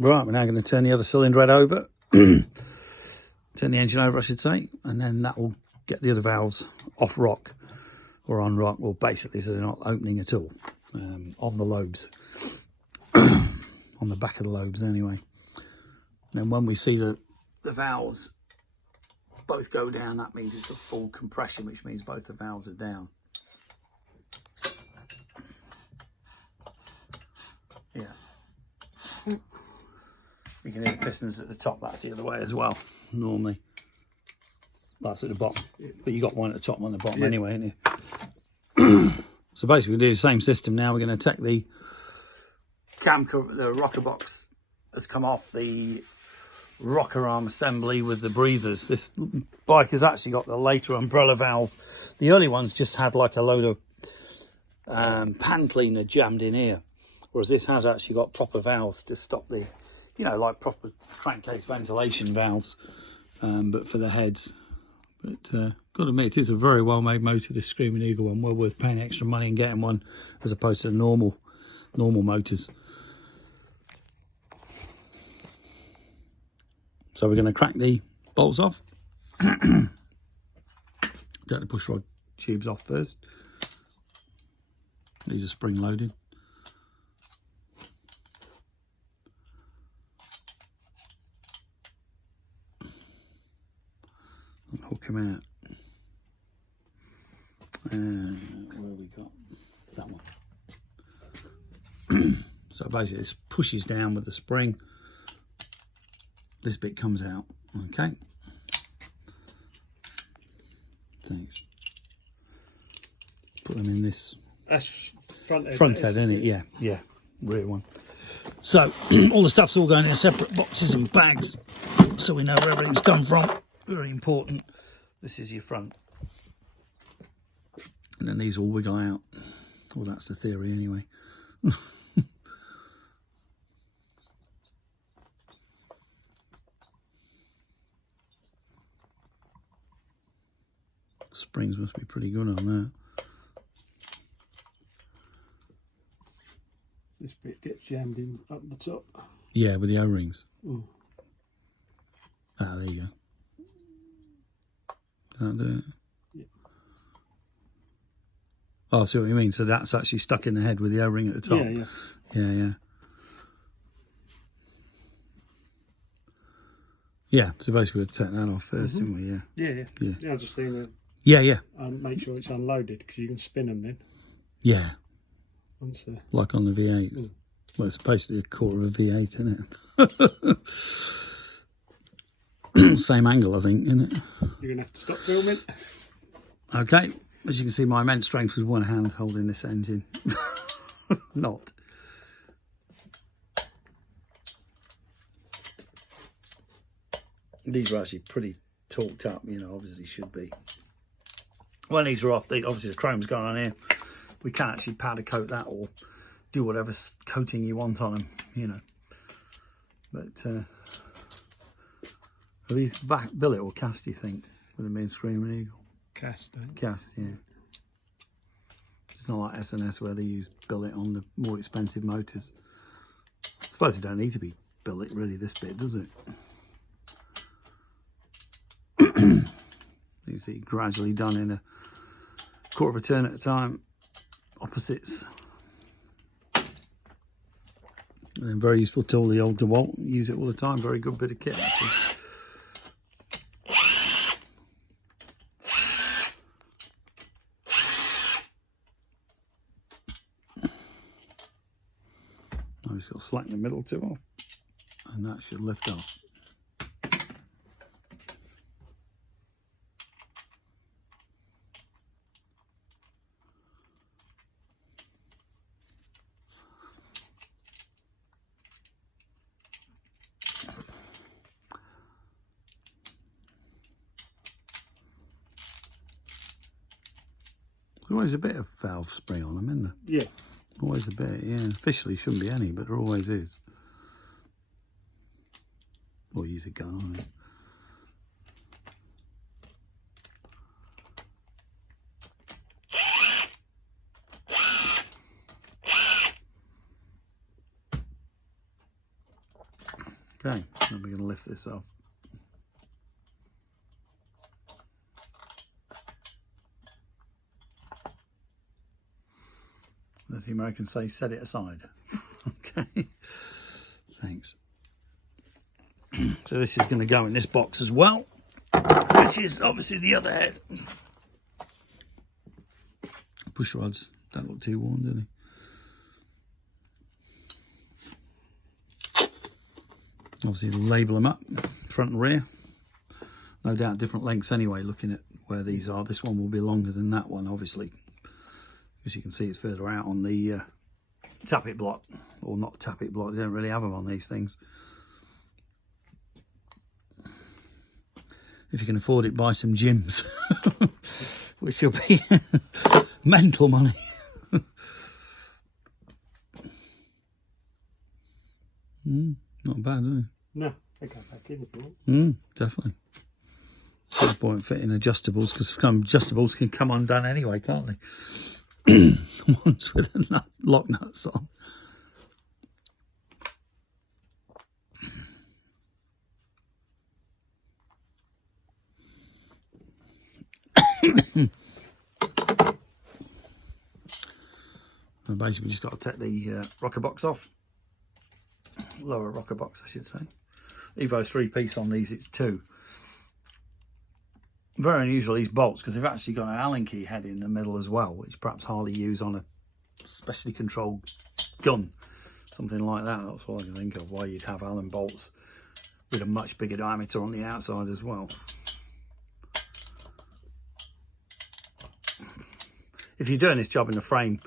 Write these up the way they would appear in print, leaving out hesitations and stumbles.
Right, we're now going to turn the other cylinder head over. Turn the engine over, I should say, and then that will get the other valves off rock or on rock, well, basically, so they're not opening at all on the lobes, on the back of the lobes anyway. And then when we see the valves both go down, that means it's a full compression, which means both the valves are down. Yeah. You can hear the pistons at the top, that's the other way as well, normally. That's at the bottom, but you got one at the top, one at the bottom anyway, ain't you? So basically we do the same system now. We're going to take the cam cover, the rocker box has come off the rocker arm assembly with the breathers. This bike has actually got the later umbrella valve. The early ones just had like a load of pan cleaner jammed in here, whereas this has actually got proper valves to stop the, you know, like proper crankcase ventilation valves, but for the heads. But got to admit, it is a very well made motor, this Screaming Eagle one. Well worth paying extra money and getting one as opposed to the normal motors. So we're going to crack the bolts off. Take the push rod tubes off first. These are spring loaded. And hook them out. And where have we got? That one. So basically this pushes down with the spring. This bit comes out. Okay. Thanks. Put them in this. That's front head, isn't it? Yeah, yeah. Rear one. So all the stuff's all going in separate boxes and bags, so we know where everything's come from. Very important. This is your front. And then these all wiggle out. Well, that's the theory anyway. Springs must be pretty good on that. This bit gets jammed in up the top. Yeah, with the O-rings. Ah, there you go. That'll do it. Yeah. Oh, I see what you mean. So that's actually stuck in the head with the O-ring at the top. Yeah, yeah. Yeah, yeah. Yeah, so basically we'll take that off first, didn't we? Yeah. Yeah, yeah. Yeah, I was just saying yeah, yeah. Make sure it's unloaded because you can spin them then. Yeah. Once like on the V8s. Well, it's basically a quarter of a V8, isn't it? Same angle, I think, isn't it? You're going to have to stop filming. Okay. As you can see, my immense strength was one hand holding this engine. Not. These are actually pretty torqued up, you know, obviously should be. When these are off, obviously the chrome's gone on here. We can actually powder coat that or do whatever coating you want on them, you know. But are these back billet or cast, do you think, with them being Screaming Eagle? Cast, eh? Cast, yeah. It's not like S&S where they use billet on the more expensive motors. I suppose it don't need to be billet really, this bit, does it? You can see gradually done in a quarter of a turn at a time, opposites. And then very useful tool, the old DeWalt, use it all the time, very good bit of kit actually. Now just got to slacken the middle two off, and that should lift off. There's always a bit of valve spring on them, isn't there? Yeah. Always a bit, yeah. Officially shouldn't be any, but there always is. Or use a gun on it. Okay, then we're going to lift this off. As the Americans say, set it aside. Okay, thanks. So this is going to go in this box as well, which is obviously the other head. Push rods don't look too worn, do they? Obviously label them up, front and rear. No doubt different lengths anyway, looking at where these are. This one will be longer than that one, obviously. As you can see, it's further out on the tappet block, or not tappet block. They don't really have them on these things. If you can afford it, buy some gyms, which will be mental money. Not bad, is it? No, they go back in if you want. Definitely. No point fitting adjustables, because adjustables can come undone anyway, can't they? Ones with the lock nuts on. And basically we just got to take the rocker box off. Lower rocker box, I should say. Evo 3-piece on these, it's 2. Very unusual, these bolts, because they've actually got an Allen key head in the middle as well, which perhaps Harley use on a specially controlled gun, something like that. That's what I can think of, why you'd have Allen bolts with a much bigger diameter on the outside as well. If you're doing this job in the frame,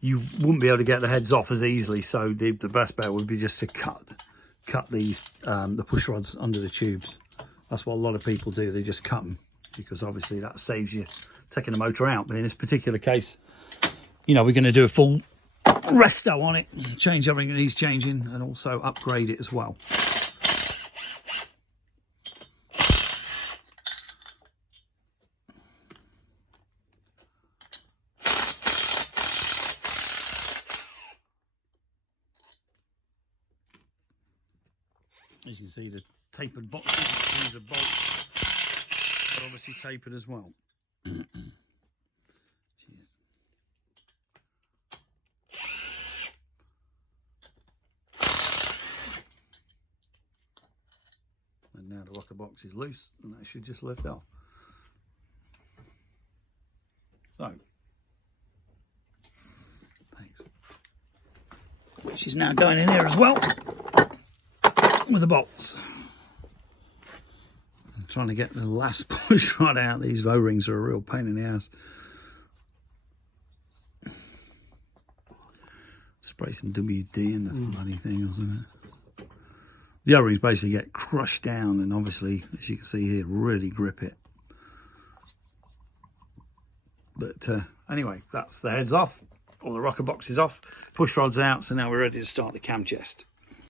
you wouldn't be able to get the heads off as easily, so the best bet would be just to cut these the push rods under the tubes. That's what a lot of people do, they just cut them, because obviously that saves you taking the motor out. But in this particular case, you know, we're going to do a full resto on it, change everything that needs changing, and also upgrade it as well. As you can see, the tapered boxes, these are bolts, but obviously tapered as well. Cheers. And now the rocker box is loose, and that should just lift off. So, thanks. Which is now going in here as well, with the bolts. I'm trying to get the last push rod out. These O-rings are a real pain in the ass. Spray some WD in the bloody thing or something. The O-rings basically get crushed down, and obviously, as you can see here, really grip it. But anyway, that's the heads off. All the rocker boxes off. Push rods out, so now we're ready to start the cam chest.